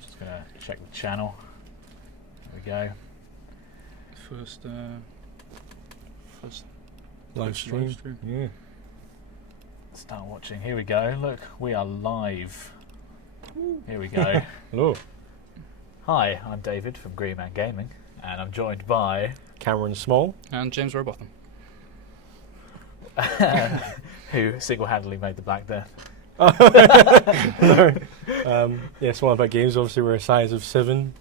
Just going to check the channel. There we go. First live stream. Yeah. Start watching. Here we go. Look, we are live. Here we go. Hello. Hi, I'm David from Green Man Gaming, and I'm joined by Cameron Small. And James Robotham. who single-handedly made the Black Death. Yeah, Small About Games. Obviously, we're a size of 7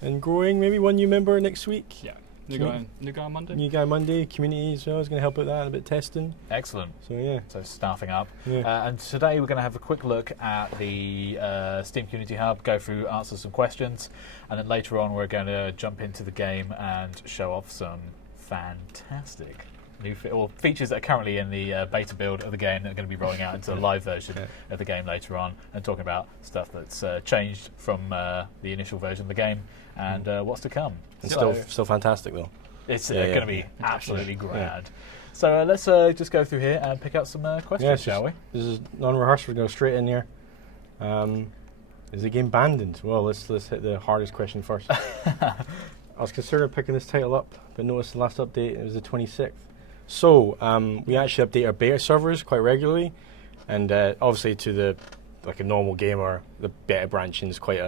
and growing. Maybe one new member next week. Yeah. New guy on Monday. New guy Monday. Community as well is going to help with that and a bit of testing. Excellent. So yeah. So staffing up. Yeah. And today we're going to have a quick look at the Steam Community Hub, go through, answer some questions, and then later on we're going to jump into the game and show off some fantastic new features that are currently in the beta build of the game that are going to be rolling out into the live version of the game later on, and talking about stuff that's changed from the initial version of the game and what's to come. And still fantastic though. It's going to be absolutely grand. So let's just go through here and pick out some questions, shall we? This is non-rehearsed. We're going to go straight in here. Is the game abandoned? Well, let's hit the hardest question first. I was considering picking this title up, but noticed the last update it was the 26th. So we actually update our beta servers quite regularly, and obviously to a normal gamer, the beta branching is quite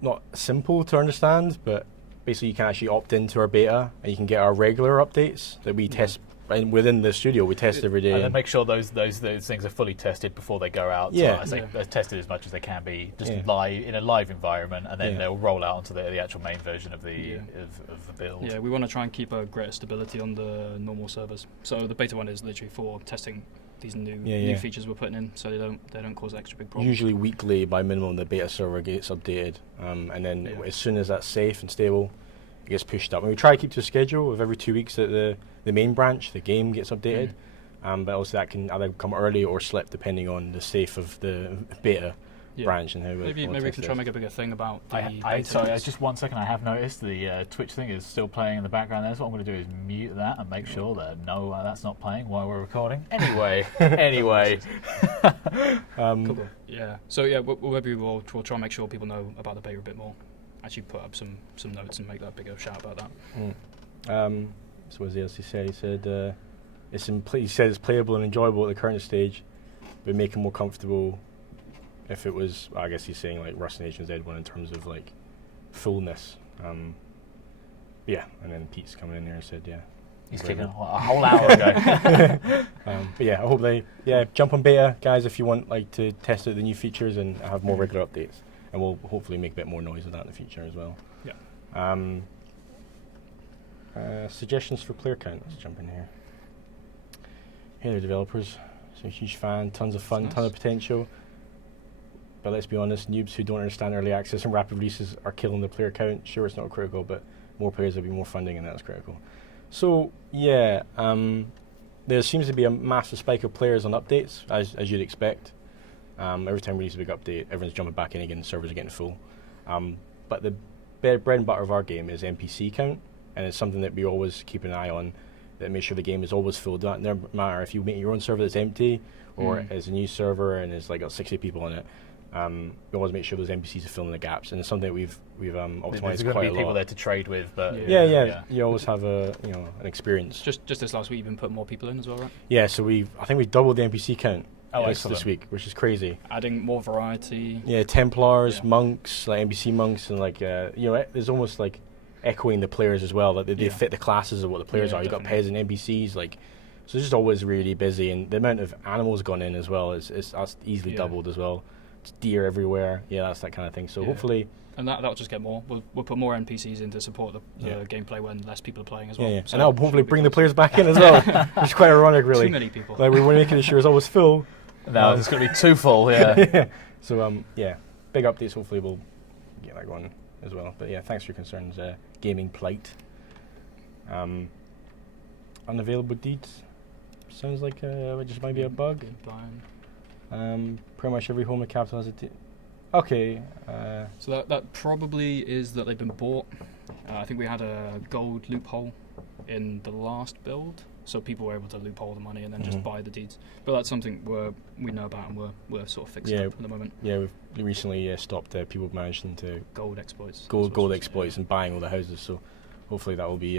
not simple to understand, but basically you can actually opt into our beta and you can get our regular updates that we test. And within the studio, we test every day. And then make sure those things are fully tested before they go out. Yeah. So they're tested as much as they can be, just live in a live environment, and then they'll roll out onto the actual main version of the of the build. Yeah, we want to try and keep a greater stability on the normal servers. So the beta one is literally for testing these new features we're putting in, so they don't cause extra big problems. Usually weekly, by minimum, the beta server gets updated, and then as soon as that's safe and stable, it gets pushed up. And we try to keep to a schedule of every 2 weeks that the main branch, the game, gets updated. But also that can either come early or slip depending on the safe of the beta branch and how maybe we can try and make a bigger thing about sorry, just 1 second. I have noticed the Twitch thing is still playing in the background there, so what I'm going to do is mute that and make sure that that's not playing while we're recording. Anyway. Cool. Yeah. So we'll try and make sure people know about the beta a bit more. Actually put up some notes and make that bigger shout about that. So what else he said? He said it's playable and enjoyable at the current stage, but make it more comfortable if it was. I guess he's saying like Rust Nation's Ed 1 in terms of like fullness. And then Pete's coming in there and said he's kicking a whole hour ago. But I hope they jump on beta, guys, if you want like to test out the new features and have more regular updates, and we'll hopefully make a bit more noise of that in the future as well. Suggestions for player count. Let's jump in here. Hey there, developers. So huge fan, tons of fun, ton of potential. But let's be honest, noobs who don't understand early access and rapid releases are killing the player count. Sure, it's not critical, but more players will be more funding, and that's critical. So there seems to be a massive spike of players on updates, as you'd expect. Every time we release a big update, everyone's jumping back in again, the servers are getting full. But the bread and butter of our game is NPC count, and it's something that we always keep an eye on, that make sure the game is always full. No matter if you make your own server that's empty, or it's a new server and it's like got 60 people in it, we always make sure those NPCs are filling the gaps, and it's something that we've optimized There's quite a lot. There's going to be people there to trade with, but you always have an experience. Just this last week, you've been putting more people in as well, right? Yeah, so I think we've doubled the NPC count this week, which is crazy. Adding more variety. Yeah, Templars, monks, like NPC monks, and like there's almost like echoing the players as well. Like they fit the classes of what the players are. You got peasant NPCs, like, so it's just always really busy, and the amount of animals gone in as well is that's easily doubled as well. It's deer everywhere. Yeah, that's that kind of thing. So hopefully. And that'll just get more. We'll put more NPCs in to support the gameplay when less people are playing as well. Yeah. So and that'll hopefully bring the players back in as well. Which is quite ironic, really. Too many people. Like we were making sure it's always full. No, it's going to be too full. So big updates. Hopefully we'll get that going as well. But thanks for your concerns. Gaming plight. Unavailable deeds. Sounds like it just might be a bug. Pretty much every home in Capital has a okay. So that probably is that they've been bought. I think we had a gold loophole in the last build, so people were able to loophole the money and then just buy the deeds. But that's something we know about and we're sort of fixing up at the moment. Yeah, we've recently stopped people managing to gold exploits. Gold exploits and buying all the houses. So hopefully that will be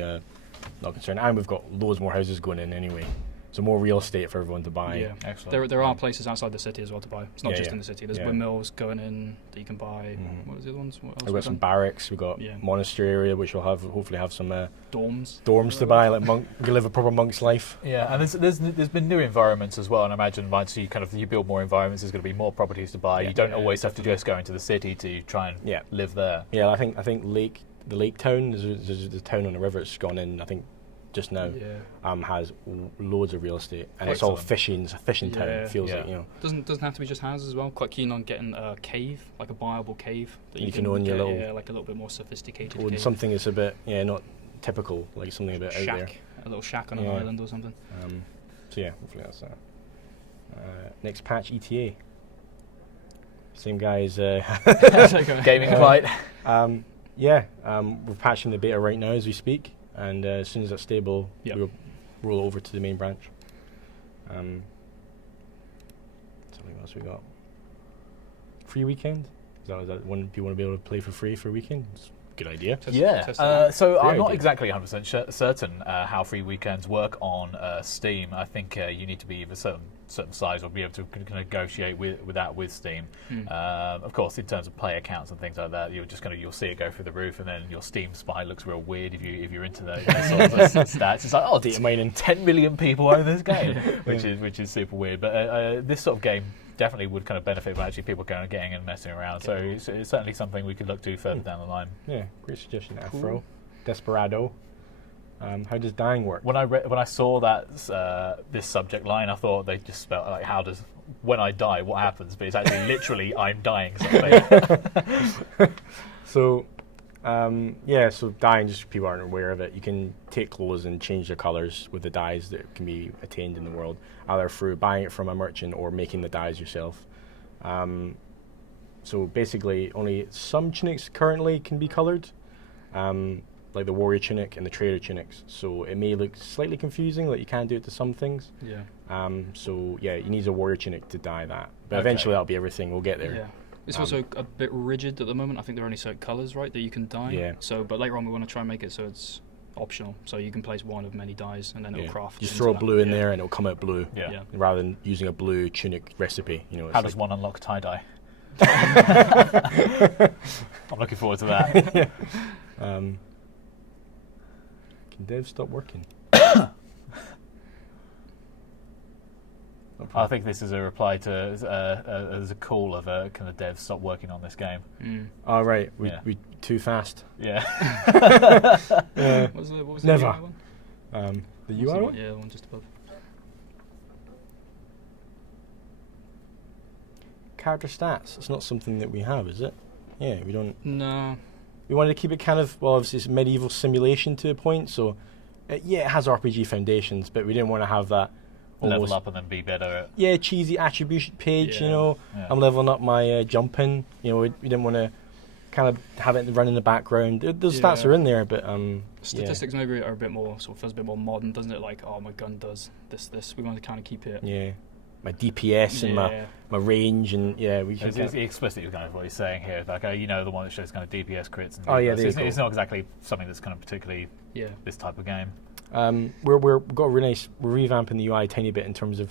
not concerned. And we've got loads more houses going in anyway. So more real estate for everyone to buy. Yeah, excellent. There are places outside the city as well to buy. It's not just in the city. There's windmills going in that you can buy. What was the other ones? What else We've got some barracks. We've got monastery area, which will hopefully have some dorms to buy. Like you can live a proper monk's life. Yeah, and there's been new environments as well. And I imagine once you build more environments, there's going to be more properties to buy. You don't always have to just go into the city to try and live there. Yeah, I think the lake town. There's a town on the river that's gone in. I think. Just now, has loads of real estate, and it's all fishing. It's a fishing town. It feels like Doesn't have to be just houses as well. Quite keen on getting a cave, like a buyable cave that you can own your little, like a little bit more sophisticated. Or something that's a bit, not typical, like something a bit out there. A little shack on an island or something. So hopefully that's that. Next patch, ETA. Same guy as Gaming Flight. We're patching the beta right now as we speak. And as soon as that's stable, we'll roll over to the main branch. Something else we got. Free weekend? Is that one you want to be able to play for free for a weekend? It's a good idea. So I'm not exactly 100% certain how free weekends work on Steam. I think you need to be of a certain size or be able to negotiate with that with Steam. Of course, in terms of player counts and things like that, you'll see it go through the roof, and then your Steam spy looks real weird if you're into those sorts of stats. It's like, data mining, 10 million people own this game, which is super weird. But this sort of game definitely would kind of benefit from actually people getting and messing around. So it's certainly something we could look to further down the line. Yeah, great suggestion, Afro. Desperado. How does dying work? When I saw that this subject line, I thought they just spelled like, how does when I die, what happens? But it's actually literally I'm dying something. So dying, just people aren't aware of it. You can take clothes and change their colours with the dyes that can be attained in the world, either through buying it from a merchant or making the dyes yourself. So basically, only some tunics currently can be coloured. Like the warrior tunic and the trader tunics, so it may look slightly confusing, like you can't do it to some things. You need a warrior tunic to dye that, but eventually that'll be everything. We'll get there. Yeah, it's also a bit rigid at the moment. I think there are only certain colours, right, that you can dye. Yeah. So, but later on we want to try and make it so it's optional, so you can place one of many dyes and then it'll craft. Just throw a blue in there and it'll come out blue. Yeah. Rather than using a blue tunic recipe. How does one unlock tie dye? I'm looking forward to that. Can devs stop working? I think this is a reply to as a call of kind of devs stop working on this game. Oh right, we too fast. Yeah. What was Never. The UI one? The UI one? Yeah, the one just above. Character stats. It's not something that we have, is it? Yeah, we don't. No. We wanted to keep it kind of, obviously it's medieval simulation to a point, so it has RPG foundations, but we didn't want to have that level up and then be better. Cheesy attribution page, I'm leveling up my jumping, we didn't want to kind of have it run in the background. Those stats are in there, but statistics maybe are a bit more, sort of feels a bit more modern, doesn't it? Like, my gun does this. We want to kind of keep it. Yeah. My DPS and my range and we can. It's explicitly kind of what he's saying here. Like the one that shows kind of DPS crits. And it's not exactly something that's kind of particularly this type of game. We're revamping the UI a tiny bit in terms of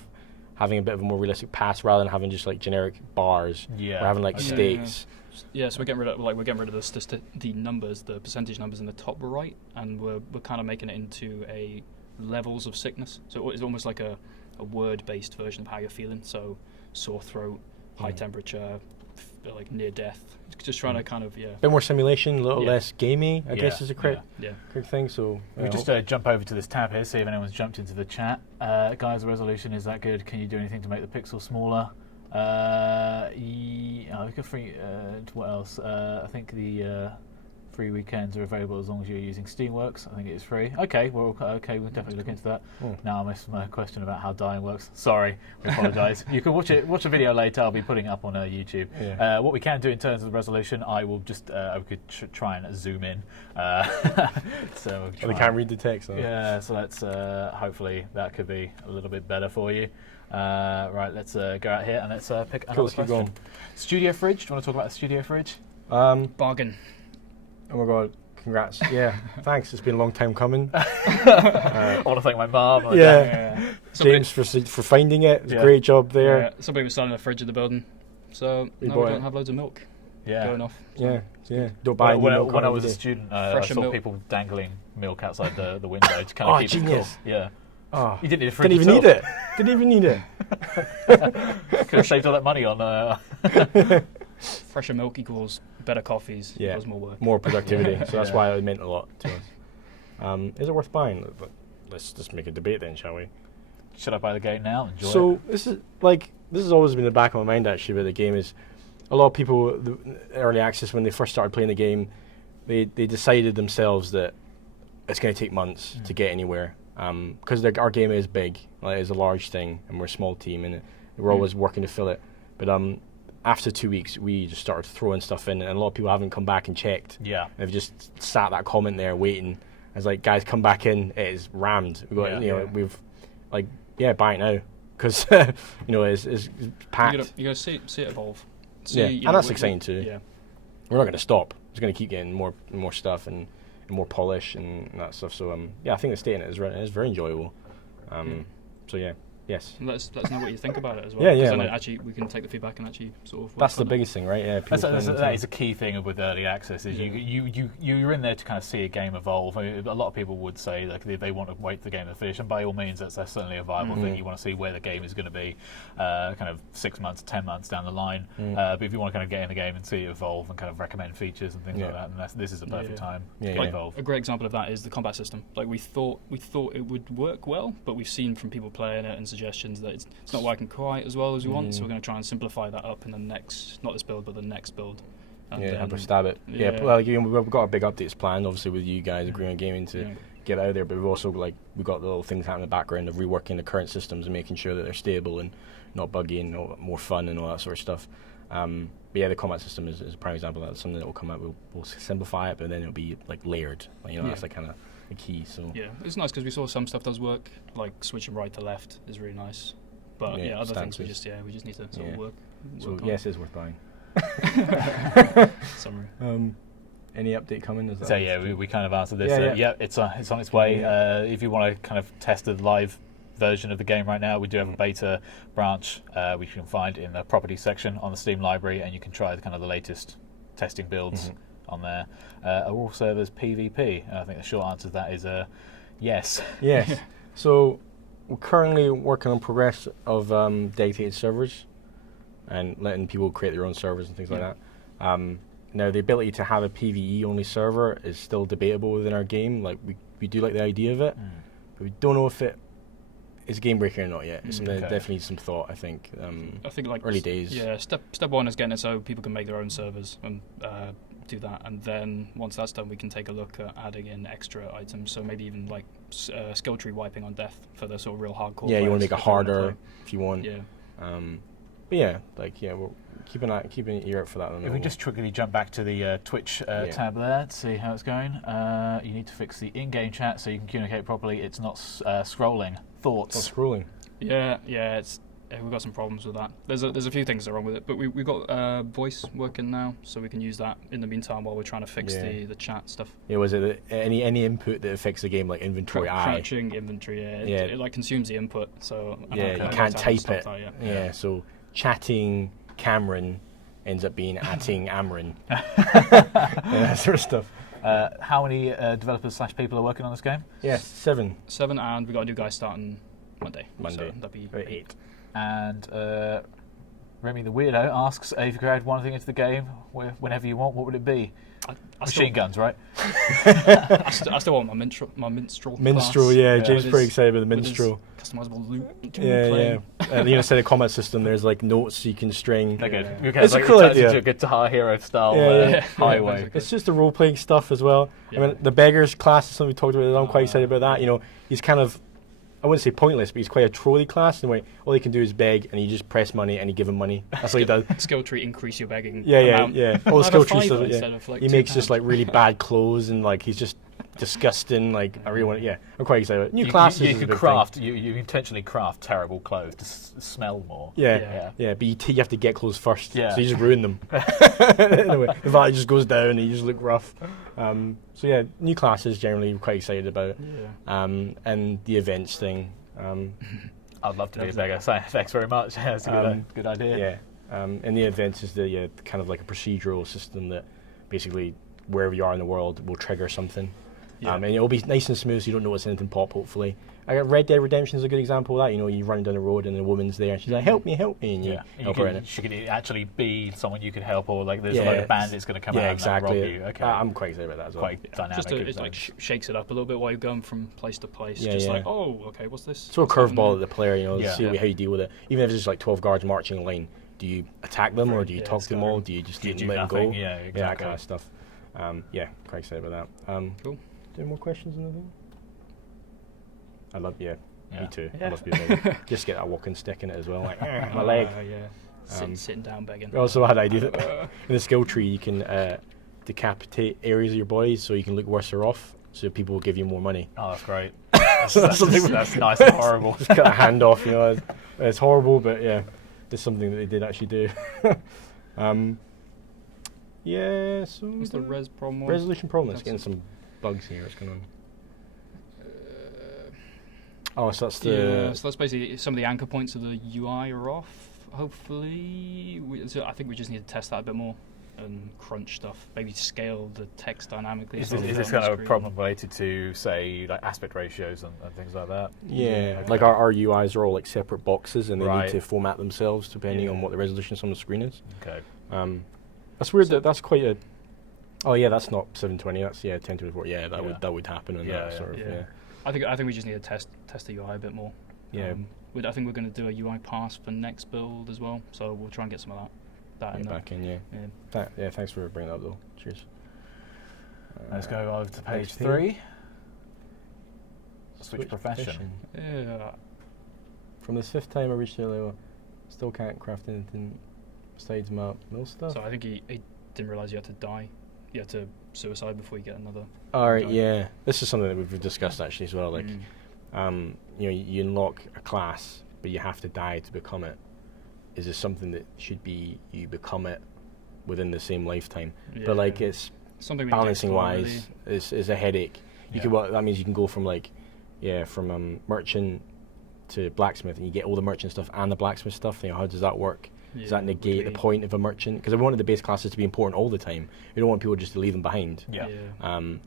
having a bit of a more realistic pass rather than having just like generic bars. Yeah, we're having like stakes. Yeah, so we're getting rid of the numbers, the percentage numbers in the top right, and we're kind of making it into a levels of sickness. So it's almost like a word-based version of how you're feeling. So sore throat, high temperature, like near death. Just trying to kind of a bit more simulation, a little less gamey. I guess is a correct thing. So we just jump over to this tab here, see if anyone's jumped into the chat. Guys, the resolution is that good? Can you do anything to make the pixel smaller? We could free. What else? I think the Free weekends are available as long as you're using Steamworks. I think it is free. Okay, we'll definitely look into that. Now I missed my question about how dying works. Sorry, we apologise. You can watch a video later. I'll be putting it up on YouTube. Yeah. What we can do in terms of the resolution, I will just we could try and zoom in. So they can't read the text. Though. Yeah, so let's hopefully that could be a little bit better for you. Right, let's go out here and let's pick another question. Going. Studio fridge. Do you want to talk about the studio fridge? Bargain. Oh my god, congrats. Yeah, thanks. It's been a long time coming. I want to thank my mum. James for finding it. It was a great job there. Yeah. Somebody was selling a fridge in the building, so now we don't have loads of milk going off. So. Yeah. Don't buy milk. When I was a student, I saw milk. people dangling milk outside the window to kind of keep genius. it cool. Yeah. Oh, you didn't need a fridge. Didn't even need it. Could have saved all that money on. Fresher milk equals better coffees. Equals more work. More productivity. So that's why it meant a lot to us. Is it worth buying? Let's just make a debate then, shall we? Should I buy the game now? Enjoy so it? This has always been in the back of my mind actually about the game. Is a lot of people, the early access, when they first started playing the game, they decided themselves that it's going to take months to get anywhere. Because our game is big, it's a large thing, and we're a small team, and we're always working to fill it. But after 2 weeks, we just started throwing stuff in, and a lot of people haven't come back and checked. Yeah, they've just sat that comment there waiting. It's like, guys, come back in. It is rammed. We've got, we've buy it now because it's packed. You gotta see it evolve. And that's exciting too. Yeah, we're not going to stop. It's going to keep getting more stuff and more polish and that stuff. So I think the state in it is very enjoyable. So yes. Let us know what you think about it as well. Yeah. Then actually, we can take the feedback and actually sort of. That's the biggest thing, right? Yeah. That is a key thing with early access. Is you're in there to kind of see a game evolve. I mean, a lot of people would say like they want to wait for the game to finish, and by all means, that's certainly a viable thing. You want to see where the game is going to be, kind of 6 months, 10 months down the line. But if you want to kind of get in the game and see it evolve and kind of recommend features and things like that, then this is a perfect time to evolve. A great example of that is the combat system. Like we thought it would work well, but we've seen from people playing it and suggestions that it's not working quite as well as we want, so we're going to try and simplify that up in the next, not this build, but the next build. And have a stab it. We've got our big updates planned, obviously, with you guys agreeing on gaming to get out there, but we've also we've got the little things happening in the background of reworking the current systems and making sure that they're stable and not buggy and more fun and all that sort of stuff. But the combat system is a prime example of that. It's something that will come out. We'll simplify it, but then it'll be layered. That's kind of the key. So it's nice because we saw some stuff does work, like switching right to left is really nice. But other things we just need to sort of work. So yes, it is worth buying. Summary. Any update coming? We kind of answered this. It's on its way. If you want to kind of test the live version of the game right now, we do have a beta branch which you can find in the properties section on the Steam library, and you can try the latest testing builds on there. Are all servers PvP? I think the short answer to that is yes. Yes. So we're currently working on progress of dedicated servers and letting people create their own servers and things like that. Now, the ability to have a PvE only server is still debatable within our game. We do like the idea of it, but we don't know if it is game breaking or not yet. It's something that definitely needs some thought. I think early days. Yeah, step one is getting it so people can make their own servers and do that, and then once that's done, we can take a look at adding in extra items. So maybe even skill tree wiping on death for the sort of real hardcore. Yeah, you want to make it harder if you want. Yeah. We're keeping an ear out for that. If we just quickly jump back to the Twitch tab there to see how it's going, you need to fix the in-game chat so you can communicate properly. It's not scrolling. Thoughts? It's not scrolling. Yeah. We've got some problems with that. There's a few things that are wrong with it, but we've got voice working now, so we can use that in the meantime while we're trying to fix the chat stuff. Yeah, was it any input that affects the game, like inventory? Crouching inventory, it consumes the input, so you can't type it. So chatting Cameron ends up being atting Amron. That sort of stuff. How many developers / people are working on this game? Yes, 7. 7, and we got a new guy starting Monday. So that'd be 8. And Remy the Weirdo asks, if you could add one thing into the game whenever you want, what would it be? Machine guns, right? I still want my minstrel. Minstrel, class. yeah. James is pretty excited about the With minstrel. his customizable loot. Yeah. Instead of combat system, there's like notes you can string. They're good. Yeah. It's a cool idea. Into a Guitar Hero style highway. It's just the role playing stuff as well. Yeah. I mean, the beggars class is something we talked about. I'm quite excited about that. You know, he's kind of, I wouldn't say pointless, but he's quite a trolley class. In the way, all he can do is beg, and you just press money, and you give him money. That's what he does. Skill tree increase your begging. Yeah. All the skill Have a trees. fiver Yeah. instead of, like, He makes just £2. like really bad clothes, and like he's just disgusting. Like I really want. Yeah, I'm quite excited. New classes. You is a could big craft. thing. You intentionally craft terrible clothes to smell more. Yeah. But you have to get clothes first. Yeah. So you just ruin them. Anyway, the value just goes down, and you just look rough. So yeah, new classes generally we're quite excited about. Yeah. And the events thing. I'd love to be a beggar. Thanks very much. That's a good idea. Yeah. And the events is the kind of like a procedural system that basically wherever you are in the world will trigger something. Yeah. And it'll be nice and smooth, so you don't notice anything pop. Hopefully, I got Red Dead Redemption is a good example of that. You know, you run down the road and a woman's there, and she's like, "Help me!" And you help her in it. She could actually be someone you could help, or like there's a load of bandits going to come out and rob you. Okay. I'm quite excited about that as well. Quite dynamic. It like shakes it up a little bit while you're going from place to place. Yeah, Like, oh, okay, what's this? Throw a curveball at the player, you know, see how you deal with it. Even if it's just like 12 guards marching in line, do you attack them or do you talk to them all? Do you just let them go? Yeah, exactly. That kind of stuff. Quite excited about that. Cool. Any more questions on the thing? I love, me too. Yeah. I must be begging. Just get that walking stick in it as well, like my leg. Sitting down begging. We also had idea that in the skill tree you can decapitate areas of your bodies so you can look worse off, so people will give you more money. Oh, that's great. That's nice and horrible. Just cut a hand off, you know. It's horrible, but yeah, it's something that they did actually do. So What's the res problem? resolution problem? It's getting some bugs here. What's going on? So that's the. So that's basically some of the anchor points of the UI are off. Hopefully, so I think we just need to test that a bit more and crunch stuff. Maybe scale the text dynamically. Is this kind of a problem related to, say, like aspect ratios and things like that? Yeah, like our UIs are all like separate boxes, and they Right. need to format themselves depending on what the resolution on the screen is. Okay. That's weird. That's quite a. Oh yeah, that's not 720. That's 1024. Yeah, that would happen on that sort of. Yeah. I think we just need to test the UI a bit more. Yeah. I think we're going to do a UI pass for next build as well, so we'll try and get some of that in there. Back in, yeah. Thanks for bringing that up, though. Cheers. Let's go over to page 3. Switch profession. Yeah. From this 5th time I reached the level, still can't craft anything besides my mill stuff. So I think he didn't realise you had to die. You had to suicide before you get another. Alright, yeah. This is something that we've discussed actually as well. Like, you unlock a class, but you have to die to become it. Is this something that should be you become it within the same lifetime? Yeah. But like it's something balancing wise is a headache. That means you can go from from merchant to blacksmith, and you get all the merchant stuff and the blacksmith stuff. You know, how does that work? Does that negate the point of a merchant? Because we wanted the base classes to be important all the time. We don't want people just to leave them behind.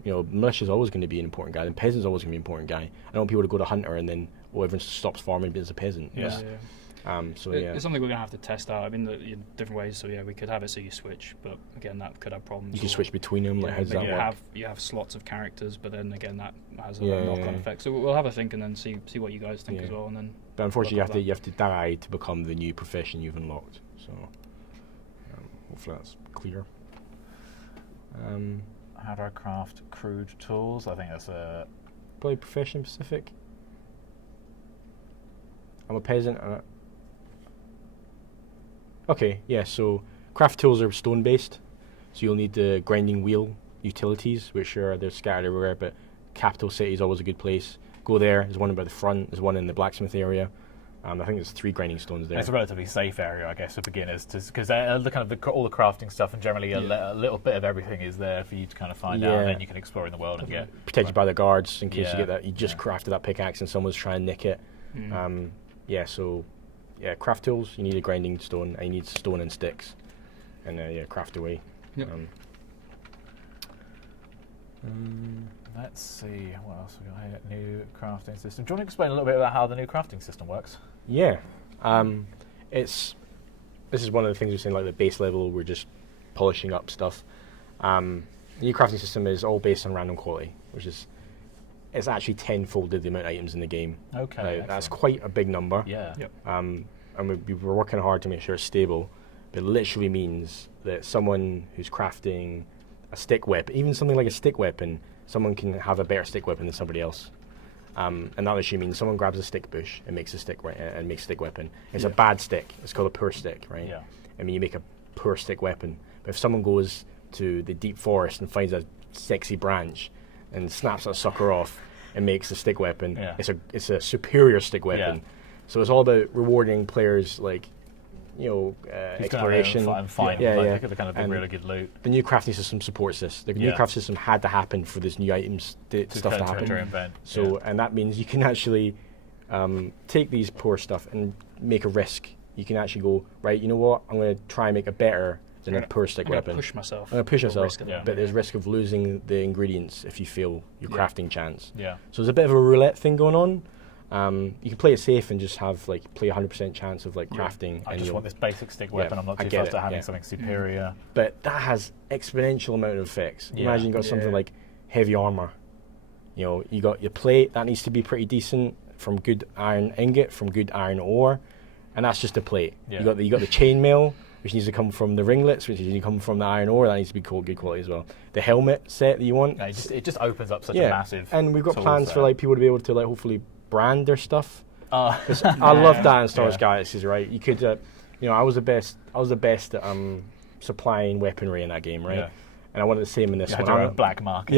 Militia's always going to be an important guy, and peasant's always going to be an important guy. I don't want people to go to hunter and then everyone stops farming as a peasant. It's something we're going to have to test out. I mean, in different ways. So we could have it so you switch, but again, that could have problems. You can switch between them. Like, how does that work? You have slots of characters, but then again, that has a knock-on effect. So we'll have a think and then see what you guys think as well, and then. But unfortunately, you have to die to become the new profession you've unlocked. So hopefully that's clear. How do I craft crude tools? I think that's a probably profession specific. I'm a peasant. So craft tools are stone based, so you'll need the grinding wheel utilities, which they're scattered everywhere, but capital city is always a good place. Go there. There's one by the front, there's one in the blacksmith area. I think there's 3 grinding stones there. It's a relatively safe area, I guess, for beginners, because all the crafting stuff and generally a little bit of everything is there for you to kind of find out, and then you can explore in the world and get protected by the guards in case you get that. You just crafted that pickaxe and someone's trying to nick it. Craft tools. You need a grinding stone, and you need stone and sticks, and craft away. Yep. Let's see what else we got here. New crafting system. Do you want to explain a little bit about how the new crafting system works? Yeah, it's this is one of the things we're saying, like the base level, we're just polishing up stuff. The new crafting system is all based on random quality, which is it's actually tenfolded the amount of items in the game. Okay, That's quite a big number. Yeah. Yep. And we're working hard to make sure it's stable. But it literally means that someone who's crafting a stick weapon, even something like a stick weapon, someone can have a better stick weapon than somebody else. And that literally means someone grabs a stick bush and makes a stick weapon. It's a bad stick. It's called a poor stick, right? Yeah. I mean, you make a poor stick weapon. But if someone goes to the deep forest and finds a sexy branch and snaps that sucker off and makes a stick weapon, it's a superior stick weapon. Yeah. So it's all about rewarding players, like, exploration. And find the kind of big, really good loot. The new crafting system supports this. The new craft system had to happen for this new items stuff to happen. So and that means you can actually take these poor stuff and make a risk. You can actually go, right, you know what, I'm going to try and make a better than a poor stick weapon. I'm going to push myself. But there's risk of losing the ingredients if you fail your crafting chance. Yeah. So there's a bit of a roulette thing going on. You can play it safe and just have play 100% chance of crafting. I just want this basic stick weapon. I'm not too fussed at having something superior. But that has exponential amount of effects. Imagine you got something like heavy armor. You got your plate that needs to be pretty decent from good iron ingot, from good iron ore, and that's just a plate. You got the chainmail, which needs to come from the ringlets, which needs to come from the iron ore. That needs to be good quality as well. The helmet set that you want. Yeah, it just opens up such a massive. And we've got plans for people to be able to hopefully brand their stuff. I love that in Star Wars Galaxies, right? You could, I was the best at supplying weaponry in that game, right? Yeah. And I wanted the same in this one. Your own black market.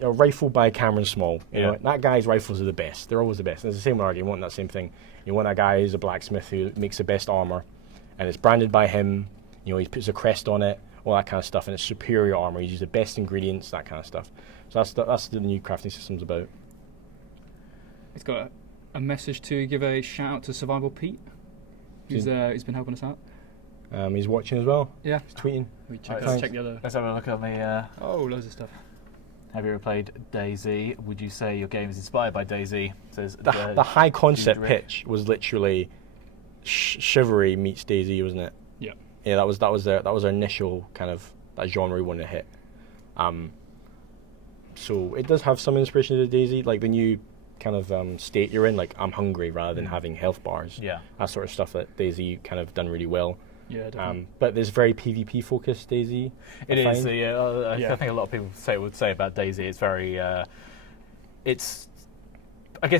A rifle by Cameron Small. You know, that guy's rifles are the best. They're always the best. And it's the same argument. You want that same thing. You want that guy who's a blacksmith who makes the best armor, and it's branded by him. He puts a crest on it, all that kind of stuff, and it's superior armor. He uses the best ingredients, that kind of stuff. So that's the new crafting system's about. It's got a message to give a shout out to Survival Pete, who's been helping us out. He's watching as well. Yeah, he's tweeting. Let's check the other. Let's have a look on the. Loads of stuff. Have you ever played DayZ? Would you say your game is inspired by DayZ? Says the high concept pitch was literally Chivalry meets DayZ, wasn't it? Yeah. Yeah, that was our initial kind of that genre we wanted to hit. So it does have some inspiration to DayZ, like the new kind of state you're in, like I'm hungry rather than having health bars. Yeah. That sort of stuff that DayZ kind of done really well. Yeah, definitely. But there's very PvP focused DayZ. It is. I think a lot of people would say about DayZ. It's very. I guess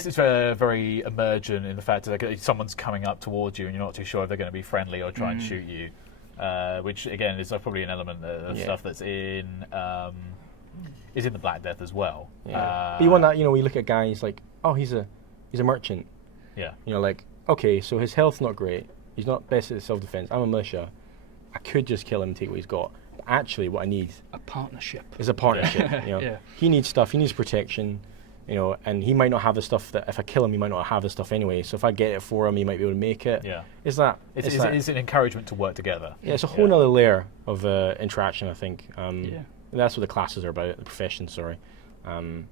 it's very emergent in the fact that someone's coming up towards you and you're not too sure if they're going to be friendly or try and shoot you. Which again is probably an element of stuff that's in the Black Death as well. Yeah. But you want that. We look at guys like, oh, he's a merchant. Yeah. Okay, so his health's not great. He's not best at self-defense. I'm a militia. I could just kill him and take what he's got. But actually, what I need is a partnership. He needs stuff. He needs protection. And he might not have the stuff that if I kill him, he might not have the stuff anyway. So if I get it for him, he might be able to make it. Yeah. It's an encouragement to work together. Yeah, it's a whole other layer of interaction, I think. And that's what the classes are about, the professions, sorry. And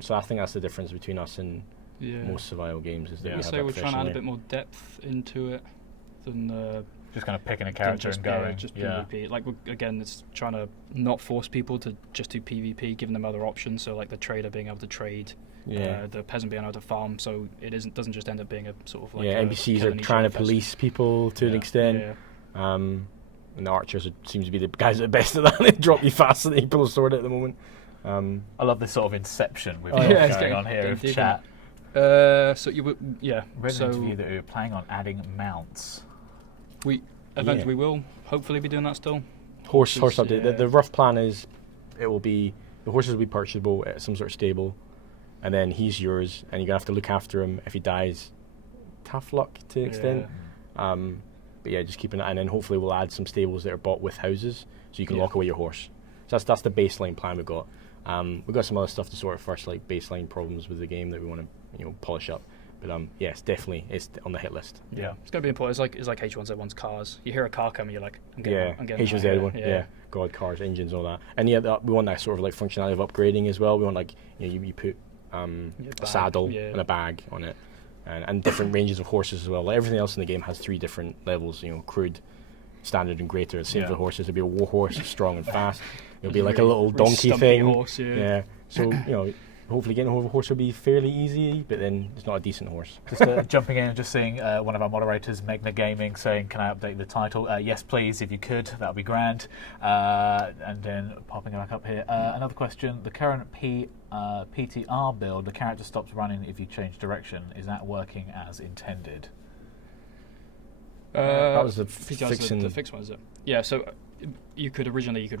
so I think that's the difference between us and most survival games is that we have that we're trying to add a layer. bit more depth into it than just kind of picking a character and going. Just PvP. Again, it's trying to not force people to just do PvP, giving them other options. So like the trader being able to trade, the peasant being able to farm. So it doesn't just end up being a sort of like NPCs are trying to police people to an extent. Yeah. And the archers seems to be the guys that are best at that. They drop you faster than you pull a sword at the moment. I love this sort of inception we've got going on here of chat. So you would, Read an interview that we were planning on adding mounts. We will hopefully be doing that still. Horse update. Yeah. The rough plan is the horses will be purchasable at some sort of stable, and then he's yours, and you're gonna have to look after him. If he dies, tough luck to an extent. But just keeping it, and then hopefully we'll add some stables that are bought with houses, so you can lock away your horse. So that's the baseline plan we've got. We've got some other stuff to sort first, like baseline problems with the game that we want to polish up. But it's definitely on the hit list. Yeah, it's going to be important. It's like H1Z1's cars. You hear a car coming, you're like, I'm getting H1Z1. Yeah, God, cars, engines, all that. And we want that sort of like functionality of upgrading as well. We want you put a saddle and a bag on it. and different ranges of horses as well. Like everything else in the game has 3 different levels. Crude, standard, and greater. The same for the horses. It'll be a war horse, strong and fast. It'll be like a little donkey thing. Horse, yeah. So hopefully getting hold of a horse will be fairly easy, but then it's not a decent horse. Just jumping in and just seeing one of our moderators, Megna Gaming, saying, can I update the title? Yes, please, if you could, that would be grand. And then popping it back up here. Another question, the current PTR build, the character stops running if you change direction. Is that working as intended? That was the the fixed one, is it? Yeah, so you could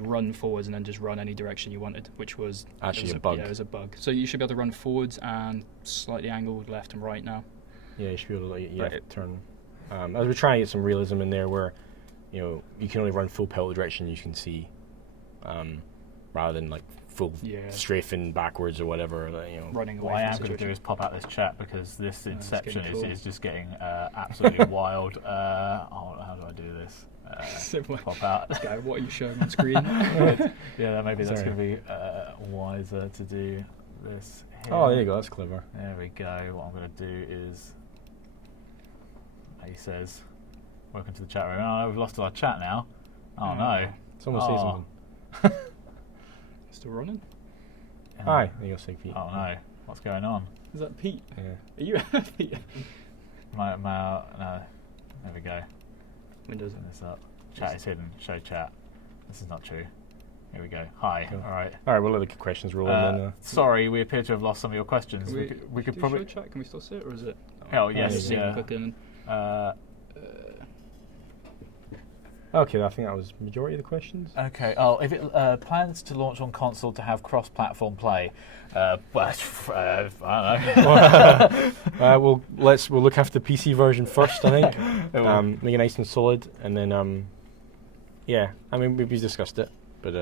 run forwards and then just run any direction you wanted, which was actually a bug. Yeah, it was a bug. So you should be able to run forwards and slightly angled left and right now. Yeah, you should be able to turn. As we're trying to get some realism in there, where you can only run full pedal direction you can see, rather than like full strafing backwards or whatever. Running away. What I am going to do is pop out this chat because this Inception is just getting absolutely wild. How do I do this? Pop out. Okay, what are you showing on screen? Yeah, maybe that's going to be wiser to do this here. Oh, there you go. That's clever. There we go. What I'm going to do is, he says, welcome to the chat room. Oh, we've lost our chat now. Oh, no. Someone say something. Still running? Hi, there you go, Sig Pete. Oh, no. What's going on? Is that Pete? Yeah. Are you Pete? No, there we go. Windows. Turn this up. Chat is hidden. Show chat. This is not true. Here we go. Hi. Cool. All right. We'll let the questions roll in then. Sorry, we appear to have lost some of your questions. We could probably show chat. Can we still see it, or is it? Oh yes. Yeah. Okay, I think that was majority of the questions. Okay. Oh, if it plans to launch on console to have cross-platform play, I don't know. We'll look after the PC version first. I think make it nice and solid, and then I mean we've discussed it, but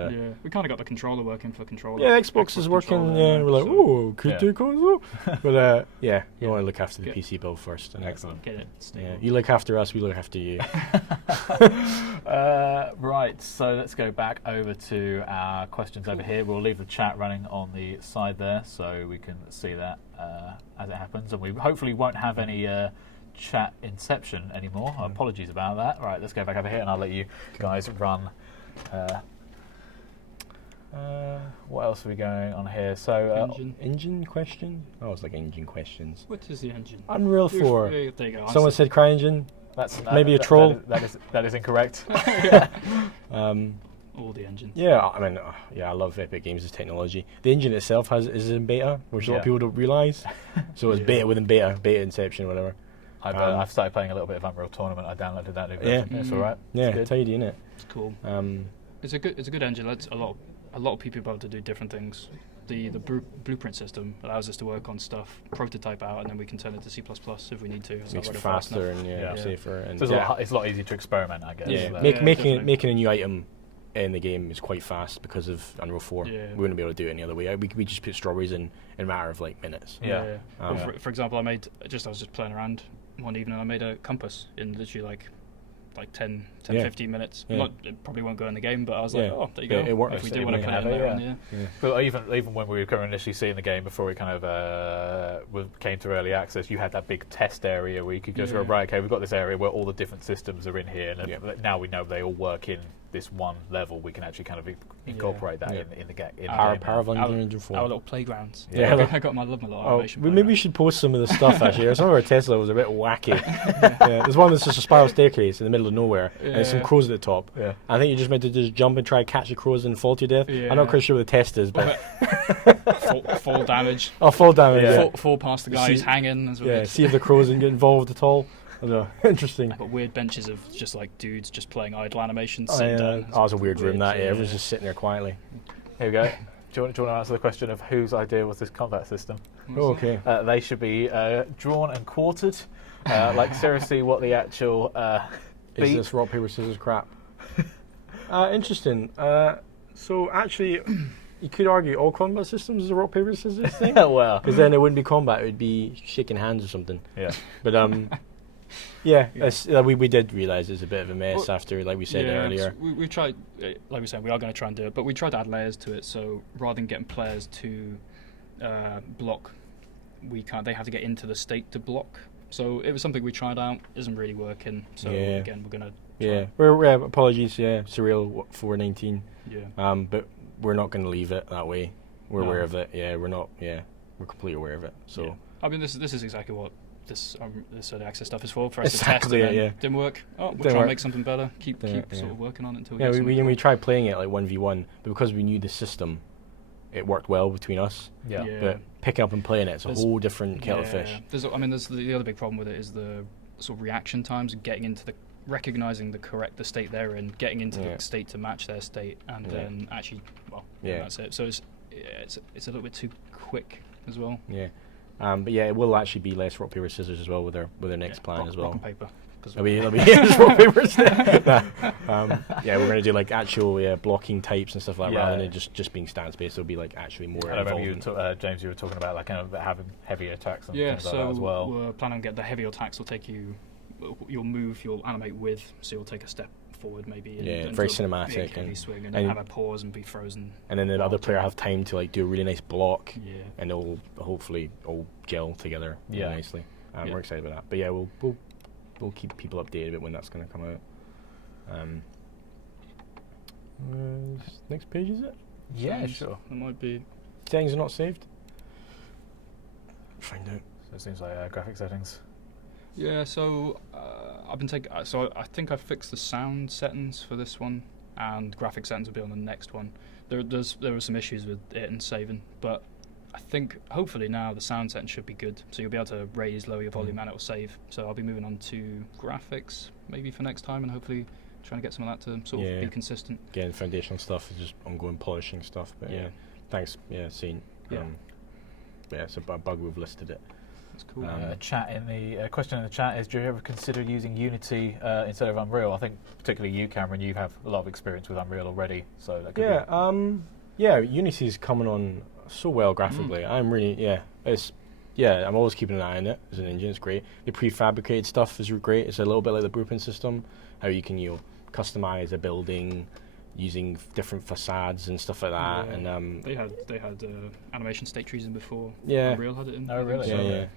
we kind of got the controller working for controller. Yeah, Xbox is working. Yeah, we're like, could do console, but we want to look after the PC build first. And excellent. Get it. Yeah, you look after us, we look after you. Right, so let's go back over to our questions over here. We'll leave the chat running on the side there so we can see that as it happens. And we hopefully won't have any chat inception anymore. Apologies about that. Right, let's go back over here and I'll let you guys run. What else are we going on here? So engine question? Oh, it's like engine questions. What is the engine? Unreal 4. There you go. Someone said CryEngine. Maybe a troll. That is incorrect. All the engines. Yeah, I mean, I love Epic Games' technology. The engine itself is in beta, which a lot of people don't realise. So it's beta within beta Inception, whatever. I've started playing a little bit of Unreal Tournament. I downloaded that new version. It's all right. Yeah, it's tidy, isn't it? It's cool. It's a good engine. It's a lot of people are able to do different things. The blueprint system allows us to work on stuff, prototype out, and then we can turn it to C++ if we need to. It makes it faster and safer. And so it's a lot easier to experiment, I guess. Yeah, making a new item in the game is quite fast because of Unreal 4. Yeah. We wouldn't be able to do it any other way. We just put strawberries in a matter of like minutes. Yeah. For example, I was just playing around one evening. I made a compass in literally like 10, 15 minutes. Yeah. It probably won't go in the game, but I was like, oh, there you go. It works. If we do want to put it in there. But even when we were initially seeing the game, before we kind of came to early access, you had that big test area where you could go through, right, okay, we've got this area where all the different systems are in here, and now we know they all work in this one level. We can actually kind of incorporate that in the game. Power of Unreal 4. Our little playgrounds. Yeah, I love my little automation. Maybe we should post some of the stuff actually. Some of our test levels are a bit wacky. There's one that's just a spiral staircase in the middle of nowhere, and there's some crows at the top. Yeah. I think you're just meant to just jump and try and catch the crows and fall to your death. Yeah. I'm not quite sure what the test is, but fall damage. Oh, fall damage. Yeah. Fall past the guy who's hanging. As well. Yeah. See if the crows didn't get involved at all. I don't know. Interesting. But weird benches of just like dudes just playing idle animations. It's a weird room that. Yeah, everyone's just sitting there quietly. Here we go. Do you want to answer the question of whose idea was this combat system? Oh, okay. They should be drawn and quartered. Like seriously, what the actual is this rock paper scissors crap? Interesting. So actually, you could argue all combat systems is a rock paper scissors thing. Well, because then it wouldn't be combat; it would be shaking hands or something. Yeah. But we did realise it's a bit of a mess after, like we said earlier. We tried, like we said, we are going to try and do it, but we tried to add layers to it. So rather than getting players to block, they have to get into the state to block. So it was something we tried out, isn't really working. So again, we're gonna. Yeah, we're apologies. Yeah, Surreal 419. Yeah. But we're not going to leave it that way. We're No. aware of it. Yeah, we're not. Yeah, we're completely aware of it. So. Yeah. I mean, this is exactly what this early access stuff is for us Exactly, to test. And yeah. Didn't work. Oh, we'll Didn't try and work. make something better. Keep Yeah. sort of working on it until we Yeah, get something we cool. tried playing it like 1v1, but because we knew the system, it worked well between us. Yeah. But picking up and playing it's a There's- whole different kettle of fish. There's the other big problem with it is the sort of reaction times, getting into the recognizing the state they're in, getting into Yeah. the state to match their state, and Yeah. then actually, that's it. So it's a little bit too quick as well. Yeah. But yeah, it will actually be less rock paper scissors as well with their next plan as well. Rock and paper. It'll be rock paper scissors. Yeah, we're gonna do like actual blocking types and stuff like that rather than it just being stance based. It'll be like actually more. I remember James, you were talking about like kind of having heavier attacks and things like that as well. We're planning on getting the heavier attacks. Will take you'll move, you'll animate with, so you'll take a step forward maybe. And very do a cinematic big, heavy and swing, and then have a pause and be frozen. And then the other player have time to like do a really nice block. Yeah. And it'll hopefully all gel together really nicely. We're excited about that. But yeah, we'll keep people updated about when that's going to come out. Next page is it? Yeah, sure. It might be. Settings are not saved. Find out. So it seems like graphic settings. Yeah, so I've been taking. So I think I fixed the sound settings for this one, and graphic settings will be on the next one. There were some issues with it and saving, but I think hopefully now the sound settings should be good. So you'll be able to raise, lower your volume, and it will save. So I'll be moving on to graphics maybe for next time, and hopefully trying to get some of that to sort of be consistent. Again, foundational stuff is just ongoing polishing stuff. But thanks. Yeah, Saint. Yeah. It's a bug. We've listed it. That's cool. Question in the chat is: do you ever consider using Unity instead of Unreal? I think particularly you, Cameron, you have a lot of experience with Unreal already, so that could be. Unity is coming on so well graphically. I'm really I'm always keeping an eye on it as an engine. It's great. The prefabricated stuff is great. It's a little bit like the blueprint system, how you can customize a building using different facades and stuff like that. Yeah. And they had animation state trees in before. Yeah. Unreal had it in. Oh, really?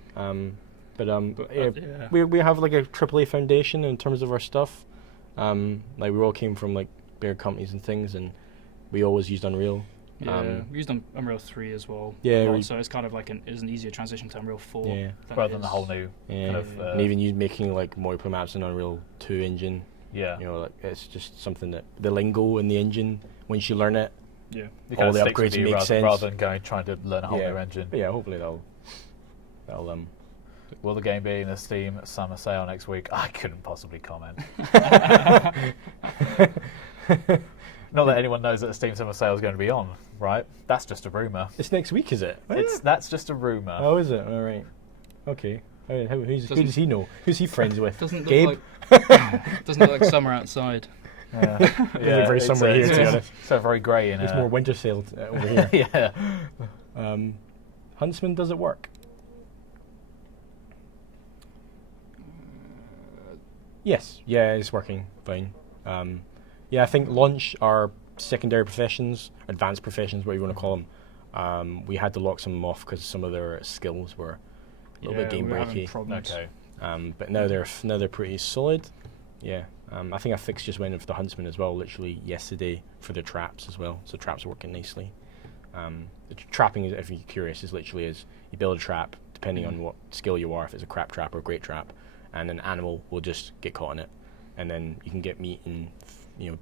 We have like a AAA foundation in terms of our stuff. Like we all came from like bigger companies and things, and we always used Unreal. Yeah, we used Unreal 3 as well. Yeah, so it's kind of like an easier transition to Unreal 4. Yeah, rather than the whole new kind of. And even making like multiplayer maps in Unreal 2 engine. Yeah, like it's just something that the lingo in the engine, once you learn it, all the upgrades make sense rather than trying to learn a whole new engine. But yeah, hopefully that'll. Will the game be in the Steam summer sale next week? I couldn't possibly comment. Not that anyone knows that the Steam summer sale is going to be on, right? That's just a rumor. It's next week, is it? That's just a rumor. Oh, is it? All right. Okay. Who does he know? Who's he friends with? Doesn't Gabe? look like summer outside. Very summer here, to be honest. It's very grey in It's more winter sailed over here. Yeah. Huntsman, does it work? Yes. Yeah, it's working fine. I think launch are secondary professions, advanced professions, whatever you want to call them. We had to lock some of them off because some of their skills were a little bit game breaky. Okay. But now they're pretty solid. Yeah. I think I fixed just went in for the Huntsman as well, literally yesterday for the traps as well. So traps are working nicely. The trapping, if you're curious, is literally you build a trap depending on what skill you are. If it's a crap trap or a great trap, and an animal will just get caught in it, and then you can get meat and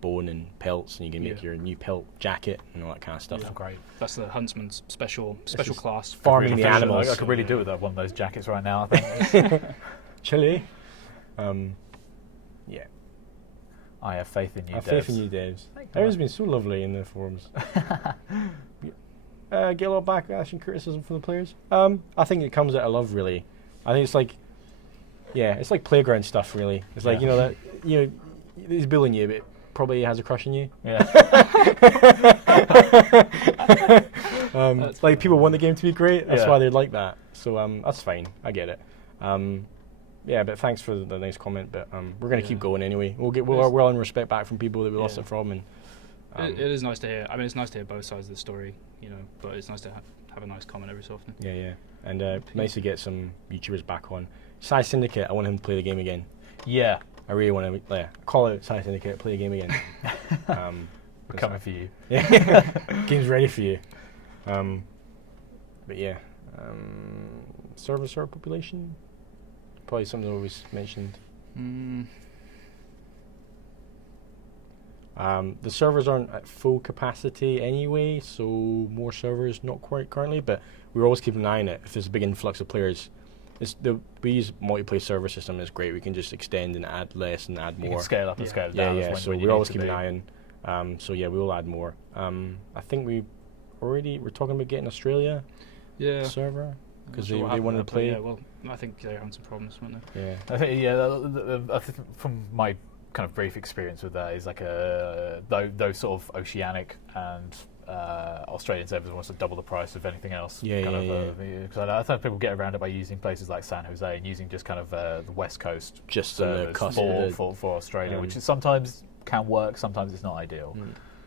bone and pelts, and you can make your new pelt jacket and all that kind of stuff. Yeah, great. That's the Huntsman's special class. Farming the animals. I could really do with one of those jackets right now, I think. Chilly. I have faith in you, I have faith in you, Devs. Everyone's been so lovely in the forums. Get a lot of backlash and criticism from the players. I think it comes out of love, really. I think it's like, it's like playground stuff, really. It's like he's bullying you, but probably has a crush on you. Yeah. Like people want the game to be great. That's why they like that. So that's fine. I get it. But thanks for the nice comment. But we're gonna keep going anyway. We'll earn respect back from people that we lost it from. And it is nice to hear. I mean, it's nice to hear both sides of the story. But it's nice to have a nice comment every so often. And nice to get some YouTubers back on. Psy Syndicate, I want him to play the game again. Yeah. I really want to call out Psy Syndicate, play the game again. We're coming for you. Yeah, game's ready for you. But yeah, server population, probably something that was mentioned. The servers aren't at full capacity anyway, so more servers not quite currently, but we're always keeping an eye on it. If there's a big influx of players, we use multiplayer server system. It's great. We can just extend and add less and add more. You can scale up and scale down. Yeah. So we're always keeping an eye on. So yeah, we will add more. I think we're talking about getting Australia server because they wanted to play. Yeah, well, I think they're having some problems, weren't they? Yeah. I think I think from my kind of brief experience with that is like those sort of oceanic and Australian servers are almost double the price of anything else. Because I think people get around it by using places like San Jose and using just kind of the West Coast just servers for Australia, which is sometimes can work, sometimes it's not ideal.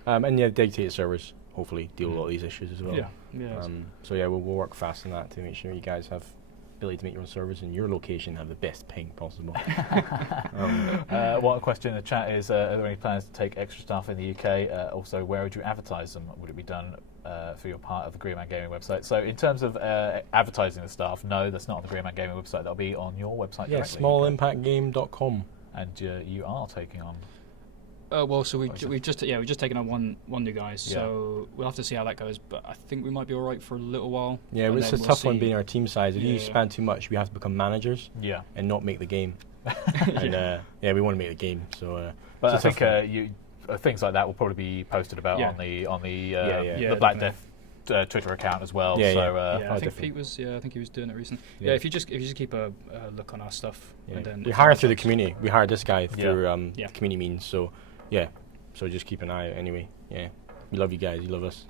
And yeah, dedicated servers hopefully deal with all these issues as well. Yeah. So yeah, we'll work fast on that to make sure you guys have ability to make your own servers in your location, have the best ping possible. One question in the chat is, are there any plans to take extra staff in the UK? Also, where would you advertise them? Would it be done for your part of the Green Man Gaming website? So in terms of advertising the staff, no, that's not on the Green Man Gaming website. That'll be on your website directly. smallimpactgame.com. And you are taking on... so we've just taken on one new guy, so we'll have to see how that goes. But I think we might be all right for a little while. Yeah, it's a tough one being our team size. If you expand too much, we have to become managers. Yeah. And not make the game. And we want to make the game. So, but I think things like that will probably be posted about on the Black Death Twitter account as well. I think Pete was. I think he was doing it recently. Yeah, if you just keep a look on our stuff. Yeah. And then we hire through the community. We hired this guy through the community means. So. Yeah, so just keep an eye out anyway. Yeah, we love you guys. You love us.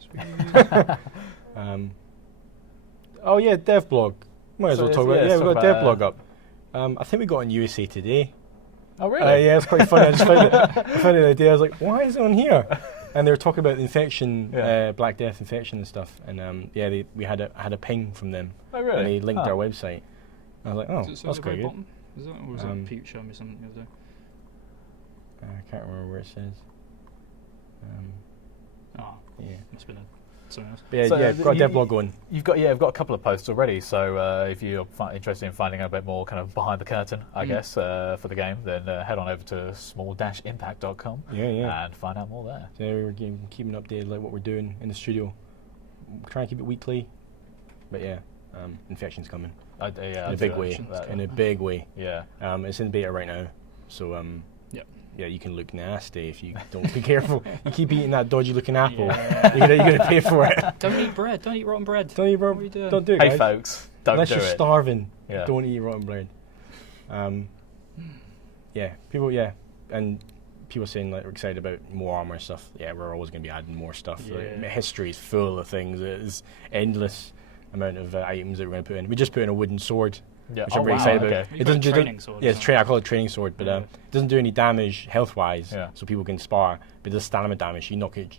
Dev blog. Might as well talk about it. Yeah, we've got a dev blog up. I think we got on USA Today. Oh, really? Yeah, it's quite funny. I just found it the other day. I was like, why is it on here? And they were talking about the infection, Black Death infection and stuff. And we had a ping from them. Oh, really? And they linked our website. I was like, that's quite good. Is that, or was that Pete showing me something the other day? I can't remember where it says. Must have been something else. But we've got a dev blog going. We've got a couple of posts already. So if you're interested in finding out a bit more kind of behind the curtain, I guess, for the game, then head on over to small-impact.com and find out more there. So we're keeping updated like what we're doing in the studio. We're trying to keep it weekly, but infection's coming in a big way. In a big way. Yeah. It's in beta right now, so you can look nasty if you don't be careful. You keep eating that dodgy-looking apple, you're gonna pay for it. Don't eat bread. Don't eat rotten bread. Don't eat rotten bread. Don't do it, guys. Hey, folks, don't unless do you're it. starving. Don't eat rotten bread. People. And people saying like we're excited about more armor stuff. Yeah, we're always gonna be adding more stuff. Like, history is full of things. It's endless amount of items that we're gonna put in. We just put in a wooden sword. Which I'm really excited about. It doesn't do training sword. Yeah, I call it training sword, but it doesn't do any damage health-wise, so people can spar. But it does stamina damage. You knock each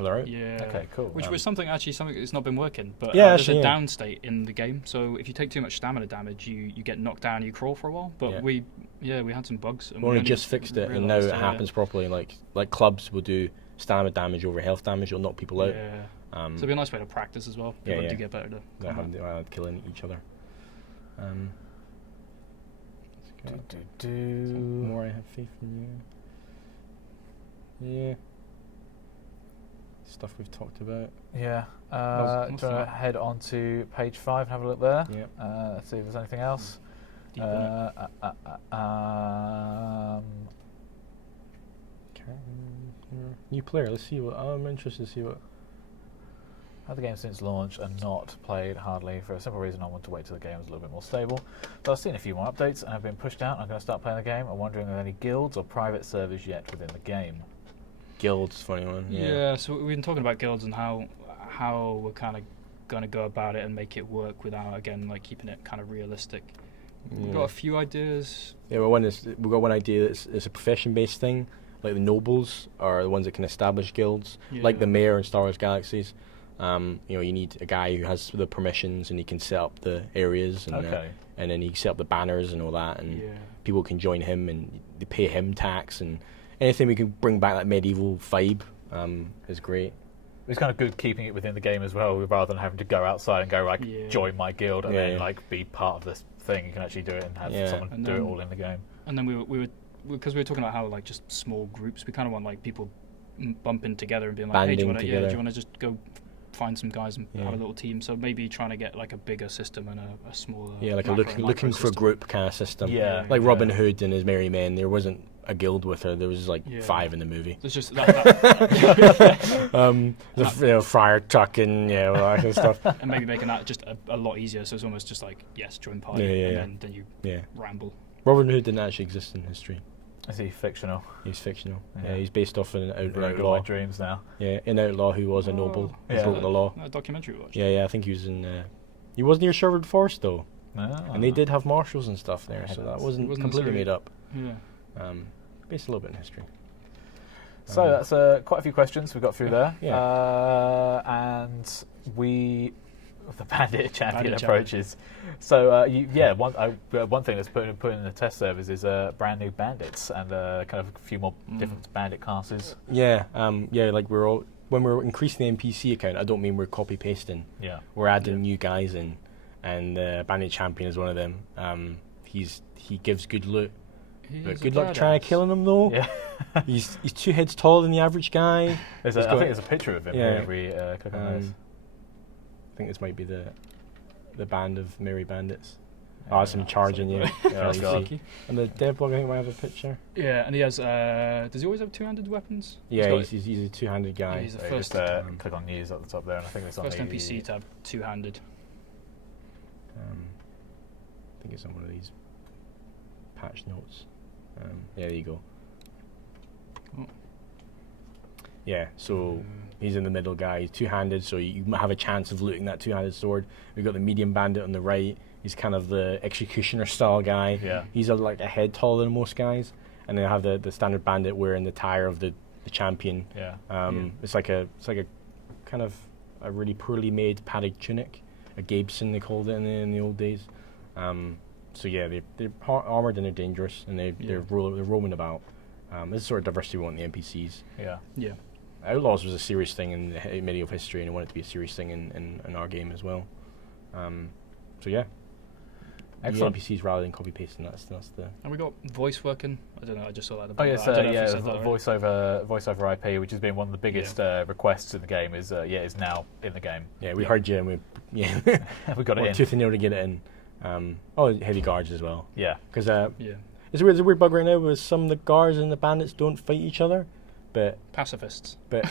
other out. Yeah. Okay, cool. Which was something that's not been working. But there's a down state in the game. So if you take too much stamina damage, you get knocked down. You crawl for a while. But we had some bugs. And we only just fixed it, and now it happens properly. Like clubs will do stamina damage over health damage. It'll knock people out. So it'll be a nice way to practice as well. People do get better to killing each other. More I have faith in you. Yeah. Stuff we've talked about. Yeah. Do you want to head on to page 5 and have a look there? Yeah. Let's see if there's anything else. New player. Let's see what. I'm interested to see what. Had the game since launch and not played hardly for a simple reason. I want to wait till the game was a little bit more stable. But I've seen a few more updates and have been pushed out. I'm going to start playing the game. I'm wondering if there are any guilds or private servers yet within the game. Guilds, funny one. Yeah, so we've been talking about guilds and how we're kind of going to go about it and make it work without, again, like keeping it kind of realistic. We've got a few ideas. Yeah, we've got one idea that's it's a profession-based thing. Like the nobles are the ones that can establish guilds, like the mayor in Star Wars Galaxies. You need a guy who has the permissions and he can set up the areas and and then he can set up the banners and all that, and people can join him and they pay him tax, and anything we can bring back that medieval vibe is great. It's kind of good keeping it within the game as well, rather than having to go outside and go join my guild and then be part of this thing. You can actually do it and have someone do it all in the game. And then we were because we were talking about how just small groups, we kind of want people bumping together and being like, hey, do you want to just go find some guys and have a little team? So maybe trying to get a bigger system and a smaller like a looking for a group kind of system. Like Robin Hood and his merry men. There wasn't a guild with her. There was 5 in the movie. There's just the friar tuck and all that kind of stuff. And maybe making that just a lot easier. So it's almost just join party and then you ramble. Robin Hood didn't actually exist in history. Is he fictional? He's fictional. Yeah, he's based off an outlaw. My dreams now. Yeah, an outlaw who was a noble who broke the law. A documentary we watched. Yeah, I think he was in. He was near Sherwood Forest though, and they did have marshals and stuff there, so that wasn't completely made up. Yeah. Based a little bit in history. So that's quite a few questions we got through there. And the bandit champion approaches. So one thing that's put in the test servers is brand new bandits and kind of a few more different bandit classes. When we're increasing the NPC account, I don't mean we're copy pasting. Yeah, we're adding new guys in, and bandit champion is one of them. He gives good loot. But good luck trying to kill him though. Yeah. he's 2 heads taller than the average guy. I think there's a picture of him. Click on this. I think this might be the band of merry bandits. It's him charging you. And the dev blog I think might have a picture. Yeah, and he has. Does he always have 2-handed weapons? Yeah, he's a 2-handed guy. Yeah, he's the first. Click on news at the top there, and I think it's on first NPC to have 2-handed. I think it's on one of these patch notes. There you go. Yeah, so he's in the middle guy. He's 2-handed, so you have a chance of looting that 2-handed sword. We've got the medium bandit on the right. He's kind of the executioner style guy. Yeah. He's a head taller than most guys. And then I have the standard bandit wearing the tire of the champion. Yeah. It's like a kind of a really poorly made padded tunic, a Gabeson they called it in the old days. So yeah, they're armored and they're dangerous and they're roaming about. This is sort of diversity we want in the NPCs. Yeah. Outlaws was a serious thing in medieval history, and I want it to be a serious thing in our game as well. So yeah, excellent. NPCs rather than copy pasting. That's the. And we got voice working. I don't know. I just saw that. Voice over IP, which has been one of the biggest requests in the game, is now in the game. Yeah, we heard you, and we we got it in. Tooth and nail to get it in. Heavy guards as well. Yeah, because there's a weird bug right now where some of the guards and the bandits don't fight each other, but pacifists. But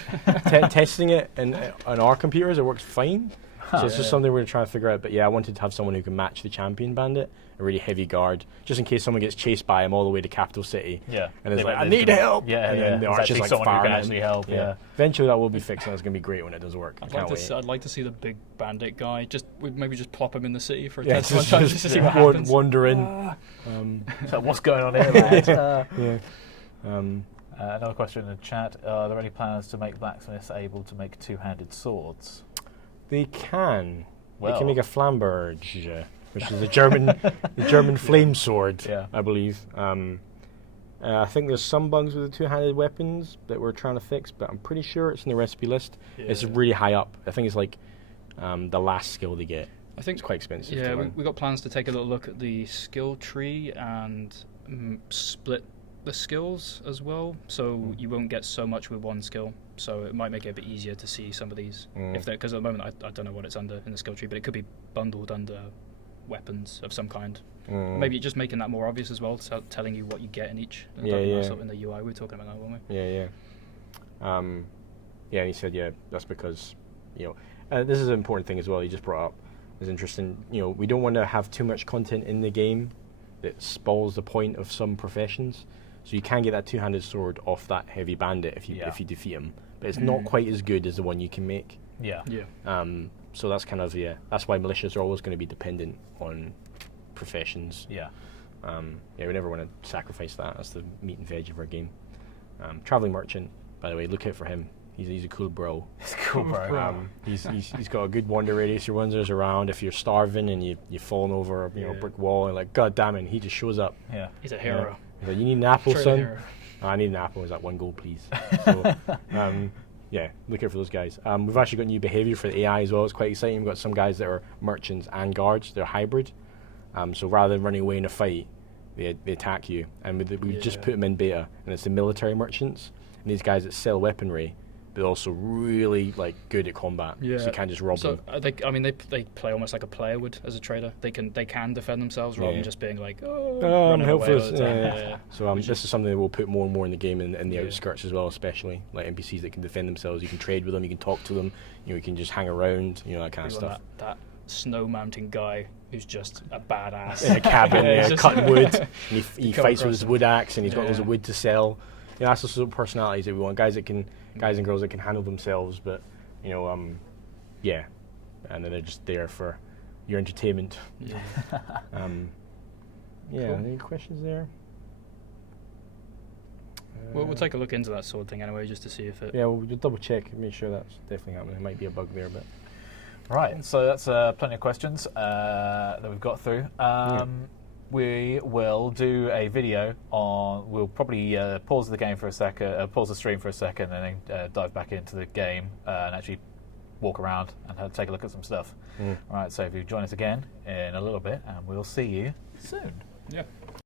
testing it on our computers, it works fine. So it's just something we're trying to figure out. But yeah, I wanted to have someone who can match the champion bandit, a really heavy guard, just in case someone gets chased by him all the way to capital city. Yeah, and it's I need help. Yeah, and then the archer's archer's someone who can firing actually help. Yeah. Eventually that will be fixed, and it's going to be great when it does work. I'd like to see the big bandit guy. Maybe just plop him in the city for a test just to see what happens. Wander in. So what's going on here, lad? Another question in the chat: are there any plans to make blacksmiths able to make 2-handed swords? They can. They can make a Flamberge, which is the German flame sword, I believe. I think there's some bugs with the 2-handed weapons that we're trying to fix, but I'm pretty sure it's in the recipe list. Yeah. It's really high up. I think it's the last skill they get. I think it's quite expensive. Yeah, we got plans to take a little look at the skill tree and split the skills as well, so you won't get so much with one skill. So it might make it a bit easier to see some of these, because at the moment I don't know what it's under in the skill tree, but it could be bundled under weapons of some kind. Maybe just making that more obvious as well, telling you what you get in each. Sort of in the UI we were talking about that, weren't we? Yeah. He said that's because this is an important thing as well. He just brought up. It's interesting. We don't want to have too much content in the game that spoils the point of some professions. So you can get that 2-handed sword off that heavy bandit if you defeat him, but it's not quite as good as the one you can make. Yeah. So that's kind of that's why militias are always going to be dependent on professions. Yeah. We never want to sacrifice that. That's the meat and veg of our game. Traveling merchant, by the way, look out for him. He's a cool bro. It's cool, bro. He's got a good wander radius. He wanders around. If you're starving and you've fallen over a brick wall, and like, God damn it, he just shows up. Yeah. He's a hero. He's like, you need an apple, True son? hero. I need an apple. Is that 1 gold, please? So, yeah, look out for those guys. We've actually got new behaviour for the AI as well. It's quite exciting. We've got some guys that are merchants and guards. They're hybrid. So rather than running away in a fight, they attack you. And we just put them in beta, and it's the military merchants. And these guys that sell weaponry, but also really like good at combat. Yeah. So you can't just rob them. They play almost like a player would as a trader. They can defend themselves rather than just being like, I'm running away all helpless. the time. So this is something that we'll put more and more in the game in the outskirts as well, especially like NPCs that can defend themselves. You can trade with them, you can talk to them, you can just hang around, that kind of stuff. That snow mountain guy who's just a badass in a cabin, cutting wood. And he fights with his him. wood axe, and he's got loads of wood to sell. That's the sort of personalities that we want. Guys and girls that can handle themselves, but and then they're just there for your entertainment. Yeah. Cool. Any questions there? We'll take a look into that sword thing anyway, just to see if it. Yeah, we'll double check, make sure that's definitely happening. There might be a bug there, but. Right, so that's plenty of questions that we've got through. We will do a video on. We'll probably pause the game for a second, pause the stream for a second, and then dive back into the game and actually walk around and take a look at some stuff. Right, so if you join us again in a little bit, and we'll see you soon. Yeah.